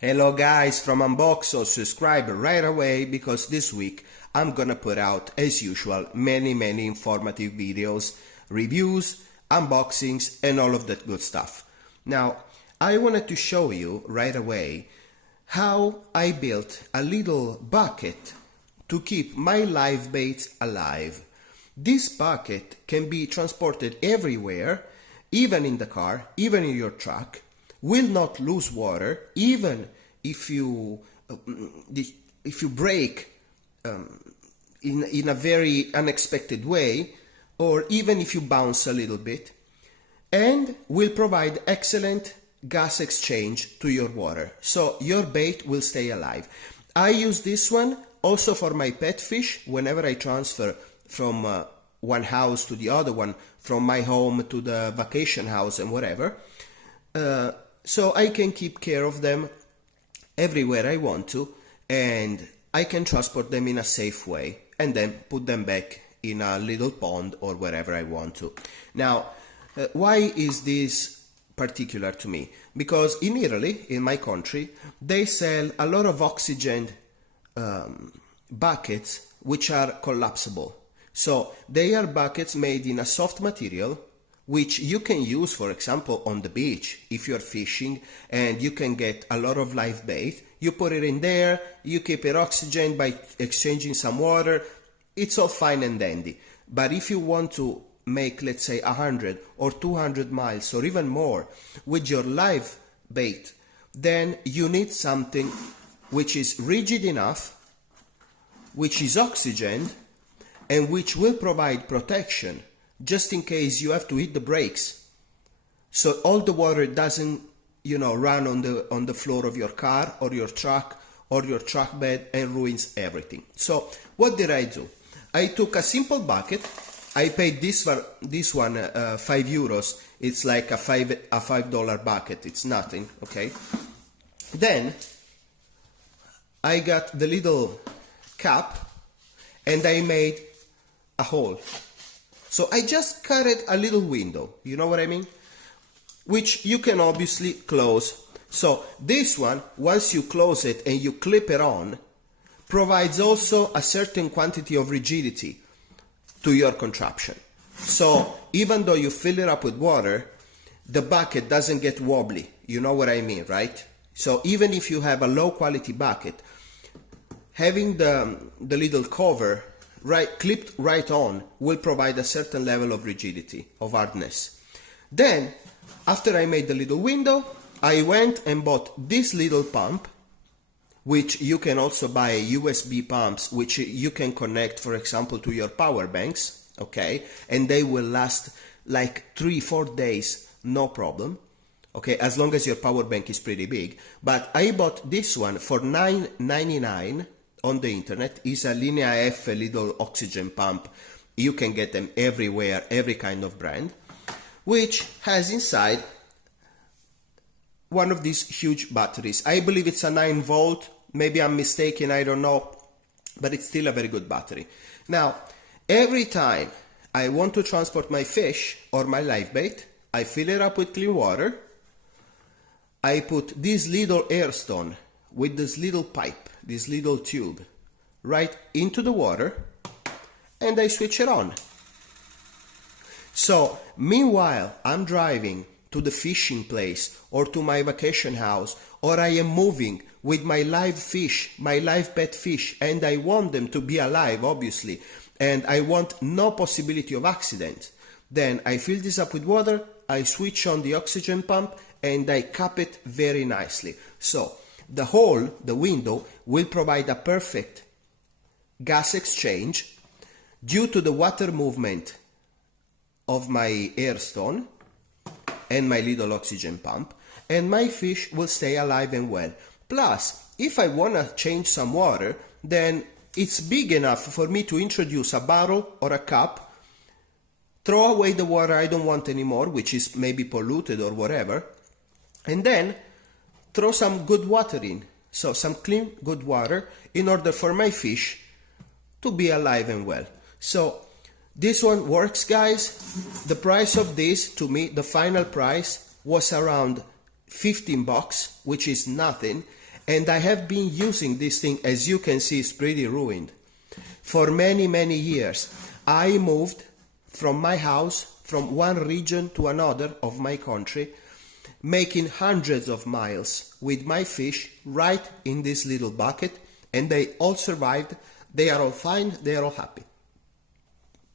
Hello guys from Unboxo, subscribe right away because this week I'm gonna put out, as usual, many informative videos, reviews, unboxings and all of that good stuff. Now, I wanted to show you right away how I built a little bucket to keep my live baits alive. This bucket can be transported everywhere, even in the car, even in your truck, will not lose water, even if you break in a very unexpected way, or even if you bounce a little bit, and will provide excellent gas exchange to your water, so your bait will stay alive. I use this one also for my pet fish whenever I transfer from one house to the other one, from my home to the vacation house and whatever, so I can keep care of them everywhere I want to, and I can transport them in a safe way and then put them back in a little pond or wherever I want to. Now, why is this particular to me? Because in Italy, in my country, they sell a lot of oxygen buckets which are collapsible. So they are buckets made in a soft material which you can use, for example, on the beach if you're fishing and you can get a lot of live bait. You put it in there, you keep it oxygen by exchanging some water, it's all fine and dandy. But if you want to make, let's say, 100 or 200 miles or even more with your live bait, then you need something which is rigid enough, which is oxygened, and which will provide protection just in case you have to hit the brakes, so all the water doesn't, run on the floor of your car or your truck bed and ruins everything. So what did I do? I took a simple bucket. I paid this one €5. It's like a $5 bucket. It's nothing, okay? Then I got the little cap and I made a hole. So I just cut it a little window, you know what I mean? Which you can obviously close. So this one, once you close it and you clip it on, provides also a certain quantity of rigidity to your contraption. So even though you fill it up with water, the bucket doesn't get wobbly, you know what I mean, right? So even if you have a low quality bucket, having the little cover clipped right on will provide a certain level of rigidity, of hardness. Then, after I made the little window, I went and bought this little pump, which you can also buy USB pumps, which you can connect, for example, to your power banks, okay? And they will last like 3-4 days, no problem, okay? As long as your power bank is pretty big. But I bought this one for $9.99 on the internet. Is a Linea F little oxygen pump. You can get them everywhere, every kind of brand, which has inside one of these huge batteries. I believe it's a 9 volt, maybe I'm mistaken, I don't know, but it's still a very good battery. Now, every time I want to transport my fish or my live bait, I fill it up with clean water, I put this little air stone with this little pipe, this little tube, right into the water, and I switch it on. So, meanwhile, I'm driving to the fishing place or to my vacation house, or I am moving with my live fish, my live pet fish, and I want them to be alive, obviously, and I want no possibility of accident, then I fill this up with water, I switch on the oxygen pump, and I cap it very nicely. So, the hole, the window, will provide a perfect gas exchange due to the water movement of my air stone and my little oxygen pump, and my fish will stay alive and well. Plus, if I want to change some water, then it's big enough for me to introduce a bottle or a cup, throw away the water I don't want anymore, which is maybe polluted or whatever, and then throw some good water in, so some clean, good water, in order for my fish to be alive and well. So this one works, guys. The price of this, to me, the final price was around $15, which is nothing, And I have been using this thing, as you can see, it's pretty ruined. For many years, I moved from my house, from one region to another of my country, making hundreds of miles with my fish right in this little bucket, and they all survived. They are all fine, they are all happy.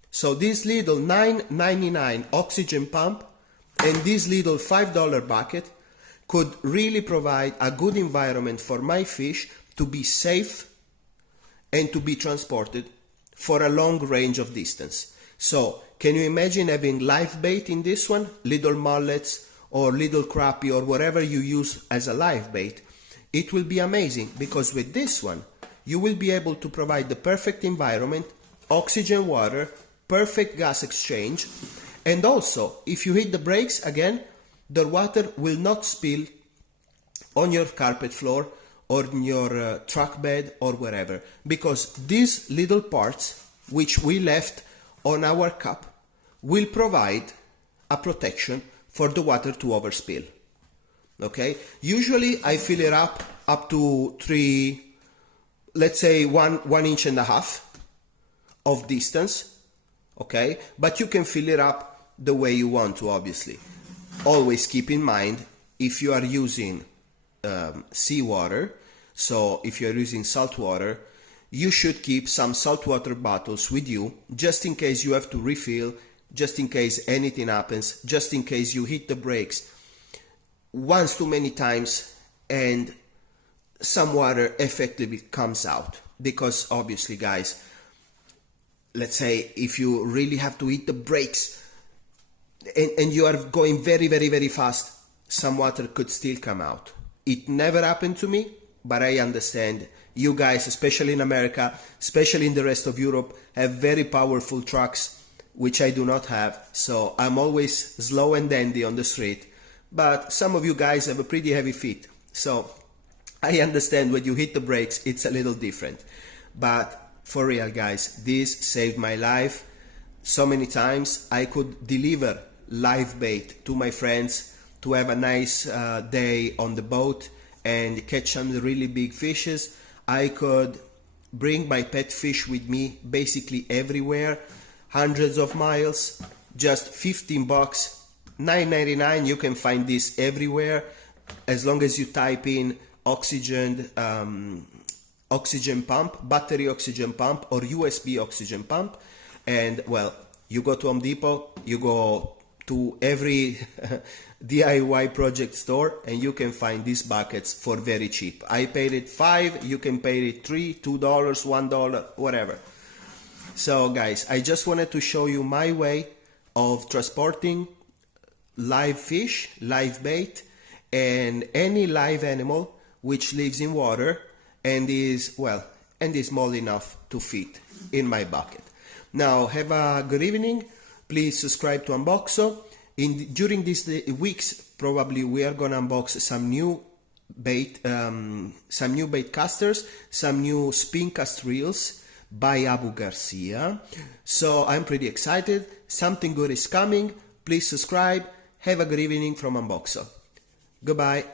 So this little $9.99 oxygen pump and this little $5 bucket could really provide a good environment for my fish to be safe and to be transported for a long range of distance. So can you imagine having live bait in this one? Little mullets or little crappie or whatever you use as a live bait. It will be amazing, because with this one you will be able to provide the perfect environment, oxygen, water, perfect gas exchange, and also if you hit the brakes again, the water will not spill on your carpet floor or in your truck bed or wherever, because these little parts which we left on our cup will provide a protection for the water to overspill. Okay, usually I fill it up to 3, let's say 1.5 inches of distance. Okay, but you can fill it up the way you want to, obviously. Always keep in mind, if you are using seawater, so if you are using salt water, you should keep some saltwater bottles with you, just in case you have to refill, just in case anything happens, just in case you hit the brakes once too many times and some water effectively comes out. Because obviously, guys, let's say if you really have to hit the brakes and you are going very fast, some water could still come out. It never happened to me, but I understand you guys, especially in America, especially in the rest of Europe, have very powerful trucks, which I do not have. So I'm always slow and dandy on the street. But some of you guys have a pretty heavy feet. So I understand when you hit the brakes, it's a little different. But for real, guys, this saved my life so many times. I could deliver live bait to my friends to have a nice day on the boat and catch some really big fishes. I could bring my pet fish with me basically everywhere, hundreds of miles, just $15, $9.99. You can find this everywhere as long as you type in oxygen pump, battery oxygen pump, or USB oxygen pump. And well, you go to Home Depot, you go to every DIY project store, and you can find these buckets for very cheap. I paid it $5, you can pay it $3, $2, $1, whatever. So guys, I just wanted to show you my way of transporting live fish, live bait, and any live animal which lives in water and is small enough to fit in my bucket. Now, have a good evening. Please subscribe to Unboxo. During these weeks, probably we are gonna unbox some new bait casters, some new spin cast reels by Abu Garcia. So I'm pretty excited. Something good is coming. Please subscribe. Have a good evening from Unboxo. Goodbye.